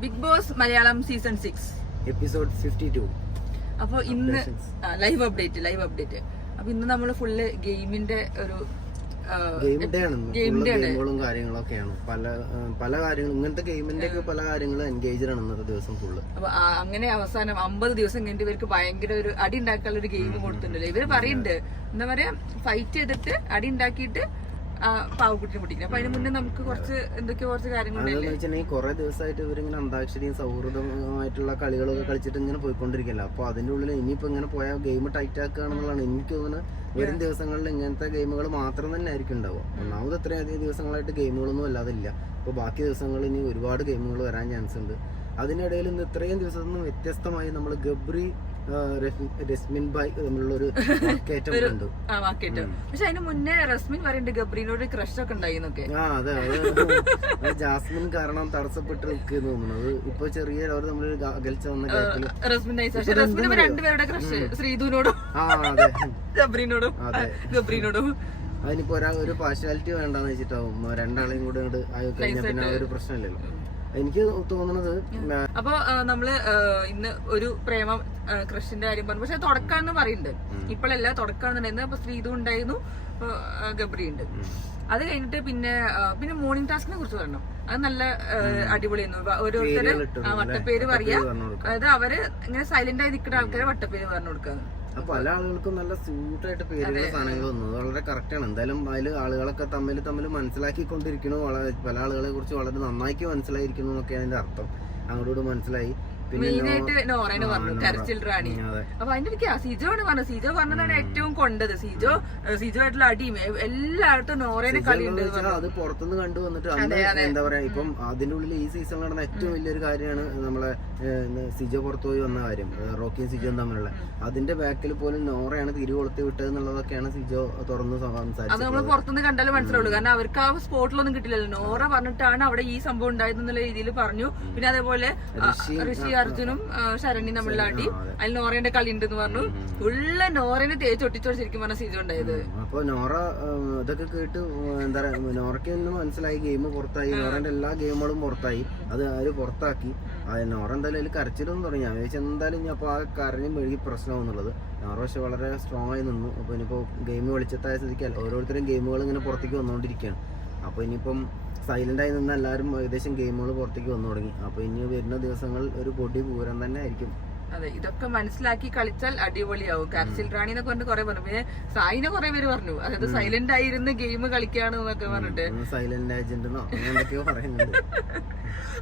Big boss Malayalam season 6 episode 52. അപ്പൊ ഇന്ന് live update. അപ്പൊ ഇന്ന് നമ്മള് ഫുള്ള് ഗെയിമിന്റെ ഒരു ഗെയിമുകളും കാര്യങ്ങളൊക്കെയാണ്. പല കാര്യങ്ങളും ഇങ്ങനത്തെ ഗെയിമിന്റെ ഒക്കെ പല കാര്യങ്ങളും എൻഗേജഡ് ആണ് ഇന്നത്തെ ദിവസം ഫുള്ള്. അപ്പൊ അങ്ങനെ അവസാനം 50 ദിവസം കഴിഞ്ഞിട്ട് ഇവർക്ക് ഭയങ്കര ഒരു അടി ഉണ്ടാക്കാനുള്ള ഒരു ഗെയിം കൊടുത്തിട്ടുണ്ടല്ലോ. ഇവര് പറയുന്നുണ്ട് എന്താ പറയാ, ഫൈറ്റ് ചെയ്തിട്ട് അടി ഉണ്ടാക്കിയിട്ട് പാവക്കുട്ടിനെ പൊട്ടിക്കണം. അപ്പൊ അതിന് മുന്നേ നമുക്ക് കുറച്ച് കാര്യങ്ങളുണ്ടെങ്കിൽ കുറെ ദിവസമായിട്ട് ഇവരിങ്ങനെ അന്താക്ഷരിയും സൗഹൃദമായിട്ടുള്ള കളികളൊക്കെ കളിച്ചിട്ട് ഇങ്ങനെ പോയിക്കൊണ്ടിരിക്കില്ല. അപ്പൊ അതിന്റെ ഉള്ളിൽ ഇനിയിപ്പോ ഇങ്ങനെ പോയാൽ ഗെയിം ടൈറ്റ് ആക്കുകയാണെന്നുള്ളതാണ് എനിക്ക് തോന്നുന്നത്. വരും ദിവസങ്ങളിൽ ഇങ്ങനത്തെ ഗെയിമുകൾ മാത്രം തന്നെ ആയിരിക്കും ഉണ്ടാവുക. ഒന്നാമത് ഇത്രയധികം ദിവസങ്ങളായിട്ട് ഗെയിമുകളൊന്നും അല്ലാതെ ഇല്ല. അപ്പൊ ബാക്കി ദിവസങ്ങളിൽ ഇനി ഒരുപാട് ഗെയിമുകൾ വരാൻ ചാൻസ് ഉണ്ട്. അതിനിടയിൽ ഇന്ന് ഇത്രയും ദിവസത്തിൽ നിന്നും വ്യത്യസ്തമായി നമ്മൾ ഗബ്രി രസ്മിൻ ഭായ് തമ്മിലുള്ള ഒരു വാക്കേറ്റം ഉണ്ട്. പക്ഷെ അതിന് മുന്നേ റസ്മിൻ പറയുന്നുണ്ട് ഗബ്രീനോട് ക്രഷ് ഒക്കെ ഉണ്ടായിന്നൊക്കെ. അതെ, അത് ജാസ്മിൻ കാരണം തടസ്സപ്പെട്ട് നിൽക്കുന്നു തോന്നുന്നത്. ഇപ്പൊ ചെറിയ അവർ തമ്മിലൊരു അകൽച്ച വന്ന റസ്മിൻ രണ്ടുപേരുടെ ക്രഷ് ശ്രീധുവിനോടും ഗബ്രീനോടും അതിനിപ്പോ ഒരു പാർഷ്യാലിറ്റി വേണ്ടെന്ന് വെച്ചിട്ടാവും രണ്ടാളെയും കൂടെ ആയി കഴിഞ്ഞാൽ പിന്നെ ഒരു പ്രശ്നമില്ലല്ലോ എനിക്ക് തോന്നുന്നത്. അപ്പൊ നമ്മള് ഇന്ന് ഒരു പ്രേമ ക്രഷിന്റെ കാര്യം പറഞ്ഞു. പക്ഷെ തുടക്കാന്ന് പറയുന്നുണ്ട്, ഇപ്പോഴല്ല തുടക്കാന്നുണ്ടായിരുന്നു. അപ്പൊ ശ്രീധു ഉണ്ടായിരുന്നു, ഗബ്രി ഉണ്ട്. അത് കഴിഞ്ഞിട്ട് പിന്നെ മോർണിംഗ് ടാസ്കിനെ കുറിച്ച് പറഞ്ഞു. അത് നല്ല അടിപൊളിയായിരുന്നു. ഓരോരുത്തര് വട്ടപ്പേര് പറയാ, അതായത് അവര് ഇങ്ങനെ സൈലന്റ് ആയി നിൽക്കുന്ന ആൾക്കാരെ വട്ടപ്പേര് പറഞ്ഞു കൊടുക്കാന്ന്. പല ആളുകൾക്കും നല്ല സ്യൂട്ടായിട്ട് പേരുള്ള സാധനങ്ങൾ വന്നു. വളരെ കറക്റ്റാണ്. എന്തായാലും അതിൽ ആളുകളൊക്കെ തമ്മിൽ മനസ്സിലാക്കിക്കൊണ്ടിരിക്കുന്നു. പല ആളുകളെ കുറിച്ച് വളരെ നന്നാക്കി മനസ്സിലായിരിക്കുന്നു എന്നൊക്കെയാണ് അതിന്റെ അർത്ഥം. അങ്ങോട്ട് മനസ്സിലായി. മെയിനായിട്ട് നോറേനെ പറഞ്ഞു, കരച്ചിൽ റാണി. അപ്പൊ അതിന്റെ ഇടയ്ക്ക് സിജോ ആണ് പറഞ്ഞത്. സിജോ പറഞ്ഞതാണ് ഏറ്റവും കൊണ്ടത്. സിജോ ആയിട്ടുള്ള അടിയും എല്ലായിടത്തും നോറേനെ കളിയുണ്ട്. അത് പുറത്തുനിന്ന് കണ്ടു വന്നിട്ട് എന്താ പറയാ, ഇപ്പം അതിന്റെ ഉള്ളിൽ ഈ സീസണിൽ നടന്ന ഏറ്റവും വലിയൊരു കാര്യമാണ് നമ്മളെ സിജോ പുറത്തുപോയി വന്ന കാര്യം. റോക്കിയും സിജോയും തമ്മിലുള്ള അതിന്റെ ബാക്കിൽ പോലും നോറയാണ് തിരികൊളുത്തി വിട്ടത് എന്നുള്ളതൊക്കെയാണ് സിജോ തുറന്ന് സംസാരിച്ചത്. അത് നമ്മൾ പുറത്തുനിന്ന് കണ്ടാലേ മനസ്സിലാവുള്ളൂ. കാരണം അവർക്ക് ആ സ്പോട്ടിലൊന്നും കിട്ടില്ലല്ലോ. നോറ പറഞ്ഞിട്ടാണ് അവിടെ ഈ സംഭവം ഉണ്ടായതെന്നുള്ള രീതിയിൽ പറഞ്ഞു. പിന്നെ അതേപോലെ ഋഷി അർജുനും ശരണ്യും തമ്മിലുള്ള അടി, അതിൽ നോറയുടെ കളി ഉണ്ടെന്ന് പറഞ്ഞു. ഉള്ള നോറേനെ തേച്ചൊട്ടിച്ചോട് ശരിക്കും പറഞ്ഞ സീസൺ ഉണ്ടായത്. അപ്പൊ നോറ ഇതൊക്കെ കേട്ട് എന്താ പറയാ, നോറയ്ക്ക് തന്നെ മനസ്സിലായി ഗെയിം പുറത്തായി. നോറന്റെ എല്ലാ ഗെയിമുകളും പുറത്തായി. അത് അവര് പുറത്താക്കി. നോറ എന്തായാലും അതിൽ കരച്ചിലൊന്നും തുടങ്ങി. ഞാൻ ചോദിച്ചാൽ എന്തായാലും ഞാൻ അപ്പൊ ആ കരഞ്ഞും മെഴുകി പ്രശ്നമാണെന്നുള്ളത്. നോറ പക്ഷെ വളരെ സ്ട്രോങ് ആയി നിന്നു. അപ്പൊ ഇനിയിപ്പോ ഗെയിം വെളിച്ചത്തായ സ്ഥിതിക്കാൻ ഓരോരുത്തരും ഗെയിമുകൾ ഇങ്ങനെ പുറത്തേക്ക് വന്നുകൊണ്ടിരിക്കുകയാണ്. അപ്പൊ ഇനിയിപ്പം സൈലന്റ് ആയി നിന്ന് എല്ലാവരും ഏകദേശം ഗെയിമുകൾ പുറത്തേക്ക് വന്നു തുടങ്ങി. അപ്പൊ ഇനി വരുന്ന ദിവസങ്ങൾ ഒരു പൊടി പൂരം തന്നെ ആയിരിക്കും. അതെ, ഇതൊക്കെ മനസ്സിലാക്കി കളിച്ചാൽ അടിപൊളിയാവും. കരച്ചിൽ റാണി എന്നൊക്കെ പറഞ്ഞിട്ട് കുറെ പറഞ്ഞു. പിന്നെ സായിനെ കുറെ പേര് പറഞ്ഞു, അതായത് സൈലന്റ് ആയിരുന്ന് ഗെയിം കളിക്കാണെന്നൊക്കെ പറഞ്ഞിട്ട്. സൈലന്റ് ഏജന്റെന്നോ അങ്ങനെയൊക്കെയോ പറയുന്നുണ്ട്.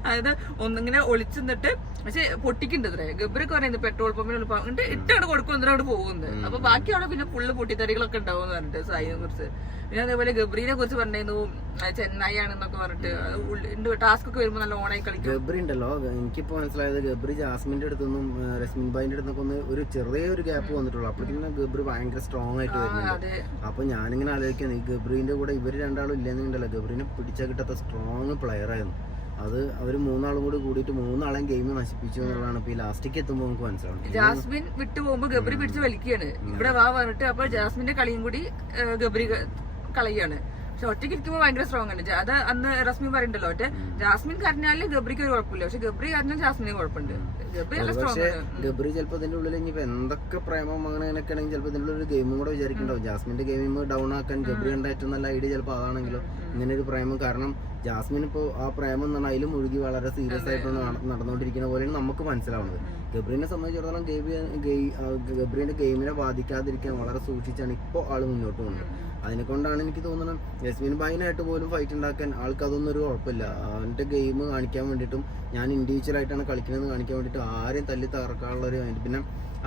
അതായത് ഒന്നിങ്ങനെ ഒളിച്ചു നിന്നിട്ട് പക്ഷെ പൊട്ടിക്കുന്നുണ്ട്. ഗബ്രൊക്കെ പറയുന്നത് പെട്രോൾ പമ്പിന് ഇട്ടാണ് കൊടുക്കുന്നതിനോട് പോകുന്നത്. അപ്പൊ ബാക്കി അവിടെ പിന്നെ ഫുള്ള് പൊട്ടിത്തെറികളൊക്കെ ഉണ്ടാവും എന്ന് പറഞ്ഞിട്ട് സായിനെ കുറിച്ച്. പിന്നെ അതേപോലെ ഗബ്രീനെ കുറിച്ച് പറഞ്ഞിരുന്നു ചെന്നൈ ആണെന്നൊക്കെ പറഞ്ഞിട്ട് ടാസ്ക് ഒക്കെ വരുമ്പോൾ നല്ല ഓണായി കളിക്കും. ഗബ്രി ഉണ്ടല്ലോ, എനിക്കിപ്പോ മനസ്സിലായത് ഗബ്രി ജാസ്മിന്റെ അടുത്തൊന്നും രസ്മിൻ ഭായിന്റെ അടുത്തൊക്കെ ഒന്ന് ഒരു ചെറിയൊരു ഗ്യാപ്പ് വന്നിട്ടുള്ളൂ. അപ്പോഴത്തേക്കും ഗബ്രി ഭയങ്കര സ്ട്രോങ് ആയിട്ട് വരുന്നുണ്ട്. അപ്പൊ ഞാനിങ്ങനെ ആലോചിക്കുന്നത്, ഈ ഗബ്രീന്റെ കൂടെ ഇവര് രണ്ടാളും ഇല്ലെന്നുണ്ടല്ലോ, ഗബ്രീനെ പിടിച്ചാൽ കിട്ടാത്ത സ്ട്രോങ് പ്ലെയർ ആയിരുന്നു. അത് അവര് മൂന്നാളും കൂടി കൂടിയിട്ട് മൂന്നാളെയും ഗെയിം നശിപ്പിച്ചു എന്നുള്ളതാണ് ഇപ്പൊ ഈ ലാസ്റ്റിക്ക് എത്തുമ്പോൾ നമുക്ക് മനസ്സിലാവും. ജാസ്മിൻ വിട്ടു പോകുമ്പോ ഗബ്രി പിടിച്ച് വലിക്കുകയാണ്. ഇവിടെ വാ പറഞ്ഞിട്ട് അപ്പൊ ജാസ്മിന്റെ കളിയും കൂടി ഗബ്രി കളയാണ്. പക്ഷെ ഒറ്റയ്ക്ക് ഇരിക്കുമ്പോൾ ഭയങ്കര സ്ട്രോങ് ആണ്. അത് അന്ന് റസ്മിൻ പറയണ്ടല്ലോ, ഒറ്റ ജാസ്മിൻ കരഞ്ഞാല് ഗബ്രിക്ക് ഒരു കുഴപ്പമില്ല. പക്ഷെ ഗബ്രി കരഞ്ഞാൽ ജാസ്മിന് കുഴപ്പമുണ്ട്. ഗബ്രി നല്ല സ്ട്രോങ് ആണ്. ഗബ്രി ചിലപ്പോ ഇതിന്റെ ഉള്ളിൽ ഇനി എന്തൊക്കെ പ്രേമം അങ്ങനെയൊക്കെ ആണെങ്കിൽ ചിലപ്പോൾ ഇതിന്റെ ഉള്ളിൽ ഒരു ഗെയിമും കൂടെ വിചാരിക്കണ്ടാവും. ജാസ്മിന്റെ ഗെയിം ഡൗൺ ആക്കാൻ ഗബ്രി കണ്ട ഏറ്റവും നല്ല ഐഡിയ ചിലപ്പോൾ അതാണെങ്കിലോ ഇങ്ങനെ ഒരു പ്രേമം. കാരണം ജാസ്മിൻ ഇപ്പോ ആ പ്രേമം എന്ന് പറഞ്ഞാൽ അതിലും മുഴുകി വളരെ സീരിയസ് ആയിട്ട് നടന്നുകൊണ്ടിരിക്കുന്ന പോലെയാണ് നമുക്ക് മനസ്സിലാവുന്നത്. ഗബ്രീനെ സംബന്ധിച്ചിടത്തോളം ഗബ്രീന്റെ ഗെയിമിനെ ബാധിക്കാതിരിക്കാൻ വളരെ സൂക്ഷിച്ചാണ് ഇപ്പോൾ ആള് മുന്നോട്ട് പോകുന്നത്. അതിനെക്കൊണ്ടാണ് എനിക്ക് തോന്നുന്നത് യസ്മിൻ ഭായിനായിട്ട് പോലും ഫൈറ്റ് ഉണ്ടാക്കാൻ ആൾക്ക് അതൊന്നും ഒരു കുഴപ്പമില്ല. അവൻ്റെ ഗെയിം കാണിക്കാൻ വേണ്ടിയിട്ടും ഞാൻ ഇൻഡിവിജ്വൽ ആയിട്ടാണ് കളിക്കുന്നത് കാണിക്കാൻ വേണ്ടിയിട്ട് ആരെയും തല്ലി തകർക്കാനുള്ള ഒരു പിന്നെ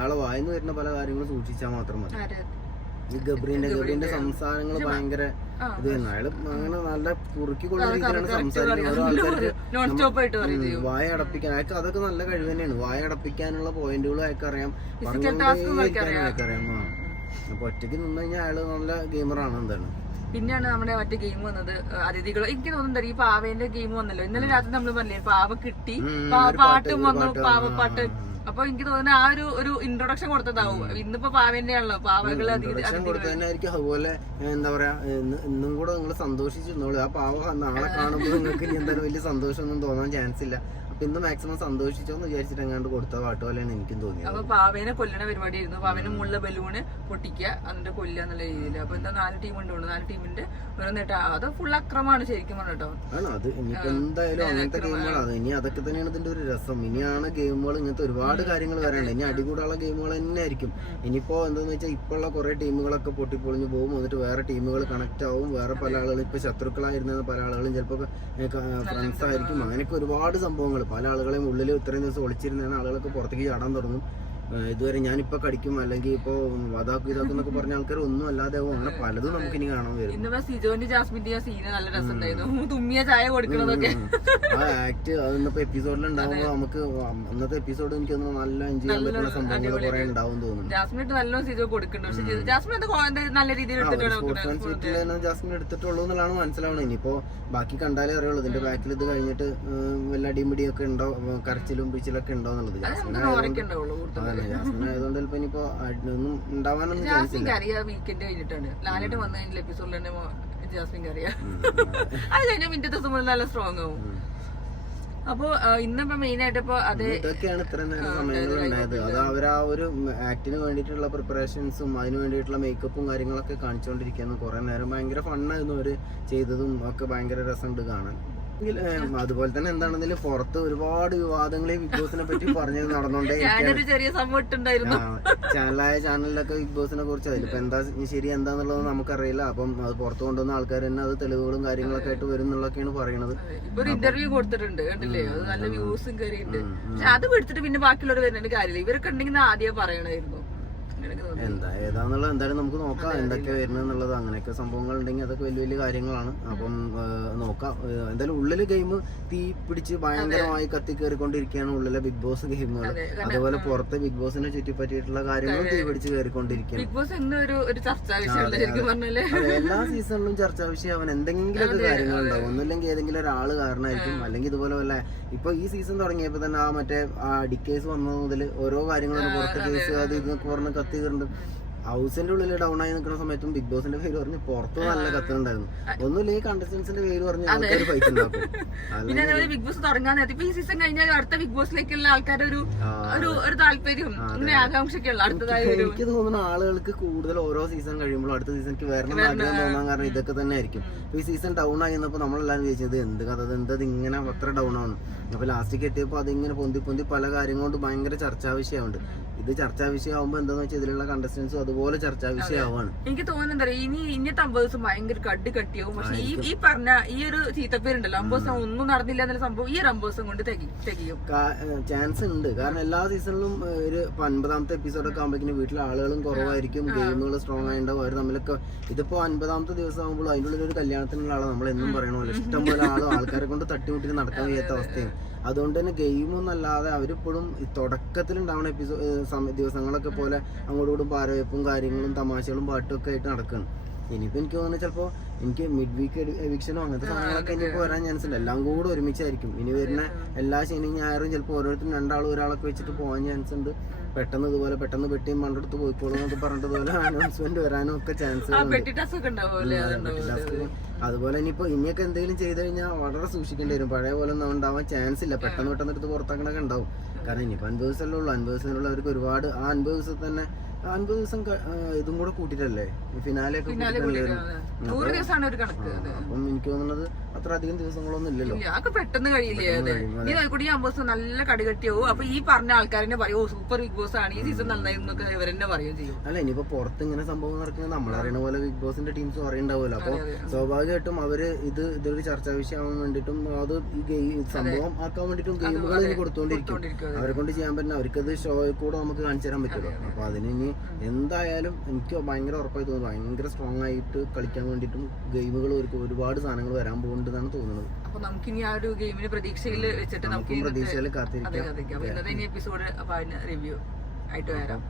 ആളെ വായിന്ന് വരുന്ന പല കാര്യങ്ങളും സൂക്ഷിച്ചാൽ മാത്രം മതി. ഈ ഗബ്രീന്റെ സംസാരങ്ങൾ ഭയങ്കര ഇത് തന്നെ. അയാള് അങ്ങനെ നല്ല കുറുക്കിക്കൊള്ള രീതിയിലാണ് സംസാരിക്കുന്നത്. ആൾക്കാർക്ക് വായ അടപ്പിക്കാൻ അയാൾക്ക് അതൊക്കെ നല്ല കഴിവ് തന്നെയാണ്. വായ അടപ്പിക്കാനുള്ള പോയിന്റുകളും അയാൾക്ക് അറിയാം, പറഞ്ഞുകൊണ്ടേയിരിക്കാനും അയാൾക്ക് അറിയാം. അപ്പൊ ഒറ്റയ്ക്ക് നിന്ന് കഴിഞ്ഞാൽ അയാള് നല്ല ഗെയിമറാണ്. എന്താണ് പിന്നെയാണ് നമ്മുടെ മറ്റേ ഗെയിം വന്നത്, അതിഥികൾ. എനിക്ക് തോന്നുന്നുണ്ട് ഈ പാവേന്റെ ഗെയിം വന്നല്ലോ ഇന്നലെ രാത്രി. നമ്മൾ പറഞ്ഞില്ലേ പാവ കിട്ടി, പാട്ടും വന്നു, പാവപ്പാട്ട്. അപ്പൊ എനിക്ക് തോന്നുന്നത് ആ ഒരു ഇൻട്രൊഡക്ഷൻ കൊടുത്തതാവും. ഇന്നിപ്പോ പാവേന്റെ ആണല്ലോ, പാവകൾ കൊടുത്തതായിരിക്കും. അതുപോലെ എന്താ പറയാ, ഇന്നും കൂടെ നിങ്ങൾ സന്തോഷിച്ചിരുന്നോളൂ. ആ പാവ നാളെ കാണുമ്പോൾ നിങ്ങൾക്ക് ഇനി എന്തായാലും വലിയ സന്തോഷമൊന്നും തോന്നാൻ ചാൻസ് ഇല്ല. അപ്പൊ ഇന്ന് മാക്സിമം സന്തോഷിച്ചോന്ന് വിചാരിച്ചിട്ട് എങ്ങാണ്ട് കൊടുത്ത പാട്ട് പോലെയാണ് എനിക്കും തോന്നിയത്. അപ്പൊ പാവേനെ കൊല്ലണ പരിപാടിയായിരുന്നു. പാവേനെ മുള്ള ബലൂണ് പൊട്ടിക്കുക എന്നിട്ട് കൊല്ലുക എന്നുള്ള രീതിയിൽ. അപ്പൊ എന്താ 4 ടീം ഉണ്ട്, 4 ടീമിന്റെ ഓരോന്നിട്ട് അത് ഫുൾ അക്രമമാണ് ശരിക്കും പറഞ്ഞിട്ടോ. ആണ് അത്. ഇനിയിപ്പോ എന്തായാലും അങ്ങനത്തെ ഗെയിമുകളാണ് ഇനി, അതൊക്കെ തന്നെയാണ് ഇതിന്റെ ഒരു രസം. ഇനിയാണ് ഗെയിമുകൾ ഇങ്ങനത്തെ ഒരുപാട് കാര്യങ്ങൾ വരാനുണ്ട്. ഇനി അടികൂടാനുള്ള ഗെയിമുകൾ തന്നെ ആയിരിക്കും. ഇനിയിപ്പോ എന്താന്ന് വെച്ചാൽ ഇപ്പൊ ഉള്ള കുറെ ടീമുകളൊക്കെ പൊട്ടിപ്പൊളിഞ്ഞ് പോകും, എന്നിട്ട് വേറെ ടീമുകൾ കണക്ട് ആവും. വേറെ പല ആളുകളും ഇപ്പൊ ശത്രുക്കളായിരുന്ന പല ആളുകളും ചിലപ്പോ ഫ്രണ്ട്സ് ആയിരിക്കും. അങ്ങനെയൊക്കെ ഒരുപാട് സംഭവങ്ങൾ. പല ആളുകളെയും ഉള്ളിൽ ഇത്രയും ദിവസം ഒളിച്ചിരുന്ന ആളുകളൊക്കെ പുറത്തേക്ക് ചാടാൻ തുടങ്ങും. ഇതുവരെ ഞാനിപ്പോ കടിക്കും അല്ലെങ്കിൽ ഇപ്പൊ വതാക്കും ഇതാക്കും എന്നൊക്കെ പറഞ്ഞ ആൾക്കാർ ഒന്നും അല്ലാതെ ആവും. അങ്ങനെ പലതും നമുക്ക് ഇനി കാണാൻ വരും. ഇന്നിപ്പോ സിജോന്റെ ജാസ്മിന്റെ സീന് നല്ല രസമുണ്ടായിരുന്നു. തുമ്മിയ ചായ കൊടുക്കണതൊക്കെ ആ ആക്ട് അതിന്നിപ്പോ എപ്പിസോഡിൽ ഉണ്ടാവുമ്പോ നമുക്ക് ഇന്നത്തെ എപ്പിസോഡ് എനിക്ക് തോന്നുന്നു നല്ല എൻജോയ് ചെയ്യാൻ പറ്റുന്ന സംഭവങ്ങൾ കുറെ ഉണ്ടാവും തോന്നുന്നു. ജാസ്മിൻ നല്ലോണം സിജോ കൊടുക്കുന്നുണ്ട്. പക്ഷെ ജാസ്മിൻ നല്ല രീതിയിൽ ജാസ്മിൻ എടുത്തിട്ടുള്ളൂ എന്നുള്ളതാണ് മനസ്സിലാവണം. ഇനിയിപ്പോ ബാക്കി കണ്ടാലേ അറിയുള്ളൂ ഇതിന്റെ ബാക്കിൽ ഇത് കഴിഞ്ഞിട്ട് വല്ല അടിമിടിയൊക്കെ ഉണ്ടോ, കരച്ചിലും പിച്ചിലൊക്കെ ഉണ്ടോ എന്നുള്ളത്. ജാസ്മിൻ ആയതുകൊണ്ട് ചിലപ്പോ ഇനിയിപ്പോ ഒന്നും ഉണ്ടാവാനൊന്നും ജാസ്മിൻ അറിയാം. വീക്കെൻഡ് കഴിഞ്ഞിട്ടാണ് ലാലേട്ട് വന്ന എപ്പിസോഡിൽ തന്നെ ജാസ്മിൻ അറിയാം. അത് കഴിഞ്ഞ പിറ്റേ ദിവസം നല്ല സ്ട്രോങ് ആവും. അപ്പൊ ഇന്നിപ്പോ മെയിൻ ആയിട്ട് ഇപ്പൊ ഇതൊക്കെയാണ് ഇത്ര നേരം സമയങ്ങൾ ഉണ്ടായത്. അത് അവർ ആ ഒരു ആക്ടിന് വേണ്ടിയിട്ടുള്ള പ്രിപ്പറേഷൻസും അതിന് വേണ്ടിയിട്ടുള്ള മേക്കപ്പും കാര്യങ്ങളൊക്കെ കാണിച്ചുകൊണ്ടിരിക്കുന്നു. കുറെ നേരം ഭയങ്കര ഫണ്ണായിരുന്നു അവര് ചെയ്തതും ഒക്കെ. ഭയങ്കര രസമുണ്ട് കാണാൻ. അതുപോലെ തന്നെ എന്താണെങ്കിലും പുറത്ത് ഒരുപാട് വിവാദങ്ങൾ ബിഗ് ബോസിനെ പറ്റി പറഞ്ഞു നടന്നോണ്ടേ ചാനലിലൊക്കെ ബിഗ് ബോസിനെ കുറിച്ച്. അതിലിപ്പോ എന്താ ശരി എന്താന്നുള്ളത് നമുക്കറിയില്ല. അപ്പം അത് പുറത്തു കൊണ്ടുവന്ന ആൾക്കാർ തന്നെ അത് തെളിവുകളും കാര്യങ്ങളൊക്കെ ആയിട്ട് വരും എന്നുള്ളതൊക്കെയാണ് പറയുന്നത്. ഒരു ഇന്റർവ്യൂ കൊടുത്തിട്ടുണ്ട് കണ്ടില്ലേ, അത് നല്ല വ്യൂസും കയറിയിട്ട്. പക്ഷെ അത് എടുത്തിട്ട് പിന്നെ ബാക്കിയുള്ളവർ വരുന്നുണ്ട് കാര്യമില്ല. ഇവരൊക്കെ ഉണ്ടെങ്കിൽ ആദ്യം പറയണമായിരുന്നു. ഏതാന്നുള്ളത് എന്തായാലും നമുക്ക് നോക്കാം എന്തൊക്കെ വരുന്നത് എന്നുള്ളത്. അങ്ങനെയൊക്കെ സംഭവങ്ങൾ ഉണ്ടെങ്കിൽ അതൊക്കെ വലിയ വലിയ കാര്യങ്ങളാണ്. അപ്പം നോക്കാം. എന്തായാലും ഉള്ളില് ഗെയിം തീ പിടിച്ച് ഭയങ്കരമായി കത്തിക്കേറിക്കൊണ്ടിരിക്കുകയാണ് ഉള്ളിലെ ബിഗ് ബോസ് ഗെയിമുകൾ. അതുപോലെ പുറത്തെ ബിഗ് ബോസിനെ ചുറ്റിപ്പറ്റിയിട്ടുള്ള കാര്യങ്ങളും തീ പിടിച്ച് കയറിക്കൊണ്ടിരിക്കുകയാണ്. എല്ലാ സീസണിലും ചർച്ചാ വിഷയം അവൻ എന്തെങ്കിലുമൊക്കെ കാര്യങ്ങളുണ്ടാവും. ഒന്നുമില്ലെങ്കിൽ ഏതെങ്കിലും ഒരാള് കാരണമായിരിക്കും. അല്ലെങ്കിൽ ഇതുപോലെ വല്ല ഇപ്പൊ ഈ സീസൺ തുടങ്ങിയപ്പോ തന്നെ ആ മറ്റേ ഡിക്കേസ് വന്നത് മുതൽ ഓരോ കാര്യങ്ങളും പുറത്തെ കേസ് അത് ഇതൊക്കെ പറഞ്ഞ് കത്തികളുണ്ട്. ഹൗസിന്റെ ഉള്ളിൽ ഡൗൺ ആയി നിൽക്കുന്ന സമയത്തും ബിഗ് ബോസിന്റെ പേര് പറഞ്ഞ് പുറത്ത് നല്ല കത്തുണ്ടായിരുന്നു. ഒന്നുമില്ലെങ്കിൽ കണ്ടസ്റ്റൻസിന്റെ പേര് പറഞ്ഞ് ആൾക്കാർ ഫൈറ്റ് ഉണ്ടാക്കും. ബിഗ് ബോസ് തുടങ്ങാൻ ഈ സീസൺ കഴിഞ്ഞാൽ അടുത്ത ബിഗ് ബോസിലേക്കുള്ള ആൾക്കാരുടെ ഒരു താല്പര്യം ആകാംക്ഷയൊക്കെയുള്ള അടുത്തതായി. എനിക്ക് തോന്നുന്നു ആളുകൾക്ക് കൂടുതൽ ഓരോ സീസൺ കഴിയുമ്പോൾ അടുത്ത സീസണിക്ക് വരണം ആഗ്രഹം തോന്നാൻ കാരണം ഇതൊക്കെ തന്നെ ആയിരിക്കും. ഈ സീസൺ ഡൗൺ ആയിരുന്നപ്പോ നമ്മളെല്ലാരും ചോദിച്ചത് എന്ത് കഥ, എന്തത് ഇങ്ങനെ അത്ര ഡൗൺ ആണ്. അപ്പൊ ലാസ്റ്റിക്ക് എത്തിയപ്പോ അതിങ്ങനെ പൊന്തി പല കാര്യം കൊണ്ട് ഭയങ്കര ചർച്ചാ വിഷയമുണ്ട്. ഇത് ചർച്ചാ വിഷയമാകുമ്പോ എന്താന്ന് വെച്ചാൽ ഇതിലുള്ള കണ്ടസ്റ്റൻസും അതുപോലെ ചർച്ചാ വിഷയമാവാണ്. എനിക്ക് തോന്നുന്നുണ്ട് ഇന്നത്തെ അമ്പേഴ്സ് ഭയങ്കര കട്ടിയാവും. പക്ഷെ ഈ പറഞ്ഞ ഈ ഒരു ചീത്തപ്പേരുണ്ടല്ലോ, അമ്പേഴ്സ് ഒന്നും നടന്നില്ല എന്നുള്ള സംഭവം ഈ ഒരു അമ്പേഴ്സും കൊണ്ട് തികയും ചാൻസ് ഉണ്ട്. കാരണം എല്ലാ സീസണിലും ഒരു 50ാമത്തെ എപ്പിസോഡൊക്കെ ആകുമ്പോഴേക്കും വീട്ടിലെ ആളുകളും കുറവായിരിക്കും, ഗെയിമുകൾ സ്ട്രോങ് ആയിട്ടുണ്ടാവും. അവർ തമ്മിലൊക്കെ ഇതിപ്പോ 50ാമത്തെ ദിവസം ആകുമ്പോൾ അതിൻ്റെ ഉള്ളിൽ ഒരു കല്യാണത്തിനുള്ള ആളെ നമ്മൾ എന്നും പറയണമല്ലോ, ഇഷ്ടംപോലെ ആൾക്കാരെ കൊണ്ട് തട്ടിമുട്ടി നടക്കാൻ കഴിയാത്ത അവസ്ഥയും. അതുകൊണ്ട് തന്നെ ഗെയിമൊന്നല്ലാതെ അവരിപ്പോഴും തുടക്കത്തിലുണ്ടാവുന്ന ദിവസങ്ങളൊക്കെ പോലെ അങ്ങോട്ടും പാരവെപ്പും കാര്യങ്ങളും തമാശകളും പാട്ടും ഒക്കെ ആയിട്ട് നടക്കുകയാണ്. ഇനിയിപ്പോൾ എനിക്ക് തോന്നുന്നത് ചിലപ്പോൾ എനിക്ക് മിഡ് വീക്ക് എവിക്ഷനോ അങ്ങനത്തെ സാധനങ്ങളൊക്കെ ഇനിയിപ്പോൾ വരാൻ ചാൻസ് ഉണ്ട്. എല്ലാം കൂടെ ഒരുമിച്ചായിരിക്കും ഇനി വരുന്ന എല്ലാ ശനി ഞായറും. ചിലപ്പോൾ ഓരോരുത്തരും ഒരാളൊക്കെ വെച്ചിട്ട് പോകാൻ ചാൻസ് ഉണ്ട്. പെട്ടെന്ന് ഇതുപോലെ പെട്ടെന്ന് പെട്ടിയും പണ്ടെടുത്ത് പോയിക്കോളും എന്നൊക്കെ പറഞ്ഞിട്ട് ഇതുപോലെ അനൗൺസ്മെന്റ് വരാനും ഒക്കെ ചാൻസ്. അതുപോലെ ഇനിയൊക്കെ എന്തെങ്കിലും ചെയ്ത് കഴിഞ്ഞാൽ വളരെ സൂക്ഷിക്കേണ്ടി വരും. പഴയ പോലെ ഒന്നും ഉണ്ടാവാൻ ചാൻസ് ഇല്ല. പെട്ടെന്ന് എടുത്ത് പുറത്താക്കണൊക്കെ ഉണ്ടാവും. കാരണം ഇനിയിപ്പോൾ 50 ദിവസമല്ലേ ഉള്ളൂ. 50 ദിവസത്തിനുള്ളവർക്ക് ഒരുപാട് ആ 50 ദിവസം തന്നെ 50 ദിവസം ഇതും കൂടെ കൂട്ടിട്ടല്ലേ ഫിനാലെ ഒക്കെ. അപ്പം എനിക്ക് തോന്നുന്നത് അത്ര അധികം ദിവസങ്ങളൊന്നും ഇല്ലല്ലോ. പെട്ടെന്ന് കഴിയില്ലേ. നല്ല കടുകട്ടിയാവും. അപ്പൊ ഈ പറഞ്ഞ ആൾക്കാരെ പറയും സൂപ്പർ ബിഗ് ബോസ് ആണ്, ഈ സീസൺ നന്നായിരുന്നൊക്കെ ഇവരെന്നെ പറയുകയും ചെയ്യും. അല്ല ഇനിയിപ്പോ പുറത്ത് ഇങ്ങനെ സംഭവം നടക്കുന്നത് നമ്മളറിയണ പോലെ ബിഗ് ബോസിന്റെ ടീംസും അറിയണ്ടാവുമല്ലോ. അപ്പൊ സ്വാഭാവികമായിട്ടും അവര് ഇതൊരു ചർച്ചാ വിഷയമാവാൻ വേണ്ടിയിട്ടും അത് ഈ സംഭവം ആക്കാൻ വേണ്ടിയിട്ടും ഗെയിമുകൾ ഇനി കൊടുത്തോണ്ടിരിക്കും. അവരെ കൊണ്ട് ചെയ്യാൻ പറ്റുന്ന അവർക്കത് ഷോയിൽ കൂടെ നമുക്ക് കാണിച്ചു തരാൻ പറ്റുമല്ലോ. അപ്പൊ അതിന് ഇനി എന്തായാലും എനിക്ക് ഭയങ്കര ഉറപ്പായി തോന്നുന്നു ഭയങ്കര സ്ട്രോങ് ആയിട്ട് കളിക്കാൻ വേണ്ടിയിട്ടും ഗെയിമുകൾ ഒരുപാട് സാധനങ്ങൾ വരാൻ പോകുന്നുണ്ടെന്നാണ് തോന്നുന്നത്. അപ്പൊ നമുക്കിനി ആ ഒരു ഗെയിമിന് പ്രതീക്ഷയിൽ വെച്ചിട്ട് നമുക്ക് പ്രതീക്ഷയിൽ കാത്തിരിക്കാം. ഇന്നത്തെ എപ്പിസോഡ് റിവ്യൂ ആയിട്ട് വരാം.